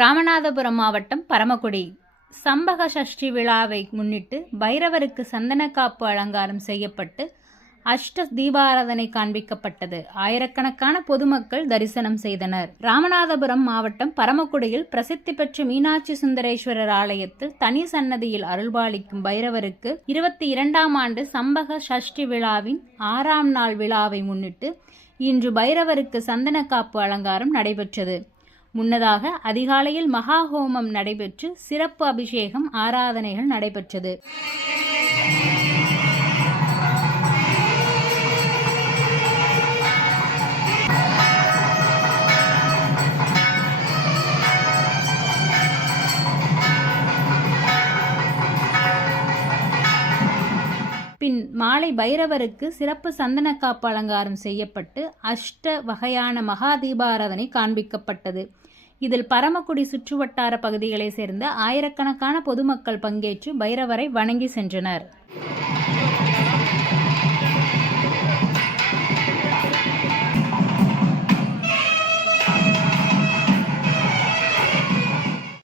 ராமநாதபுரம் மாவட்டம் பரமக்குடி சம்பக சஷ்டி விழாவை முன்னிட்டு பைரவருக்கு சந்தனக்காப்பு அலங்காரம் செய்யப்பட்டு அஷ்ட தீபாராதனை காண்பிக்கப்பட்டது. ஆயிரக்கணக்கான பொதுமக்கள் தரிசனம் செய்தனர். ராமநாதபுரம் மாவட்டம் பரமக்குடியில் பிரசித்தி பெற்ற மீனாட்சி சுந்தரேஸ்வரர் ஆலயத்தில் தனி சன்னதியில் அருள்பாலிக்கும் பைரவருக்கு 22ஆம் ஆண்டு சம்பக சஷ்டி விழாவின் 6ஆம் நாள் விழாவை முன்னிட்டு இன்று பைரவருக்கு சந்தனக்காப்பு அலங்காரம் நடைபெற்றது. முன்னதாக அதிகாலையில் மகா ஹோமம் நடைபெற்று சிறப்பு அபிஷேகம் ஆராதனைகள் நடைபெற்றது. பின் மாலை பைரவருக்கு சிறப்பு சந்தனக்காப்பு அலங்காரம் செய்யப்பட்டு அஷ்ட வகையான மகா தீபாராதனை காண்பிக்கப்பட்டது. இதில் பரமக்குடி சுற்றுவட்டார பகுதிகளை சேர்ந்த ஆயிரக்கணக்கான பொதுமக்கள் பங்கேற்று பைரவரை வணங்கி சென்றனர்.